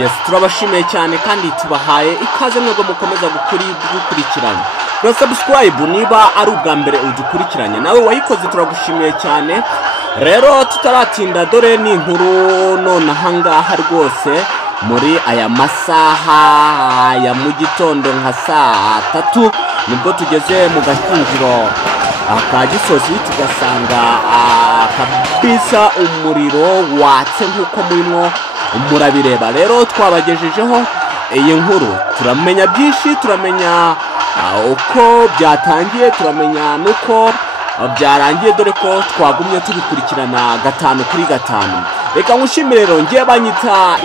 Yes, turabashimiye cyane kandi tubahaye ikaze mwebwe mukomeza gukurikirana. Subscribe niba ari ubwa mbere udukurikiranye. Nawe wayikoze turagushimiye cyane. Rero tutaratinda dore ni inkuru none ahangaha rwose muri aya masaha ya mu gitondo nka saa 3 nibwo tugeze mu gakinjiro ka Gisozi tugasanga kabisa umuriro watse nkuko murimo murabireba. Rero twabagejejeho iyi nkuru, turamenya byinshi, turamenya uko byatangiye, turamenya nuko byarangiye, dore ko twagumye tubikurikirana 5 kuri 5. Reka ngushimire rero, ngiye banyita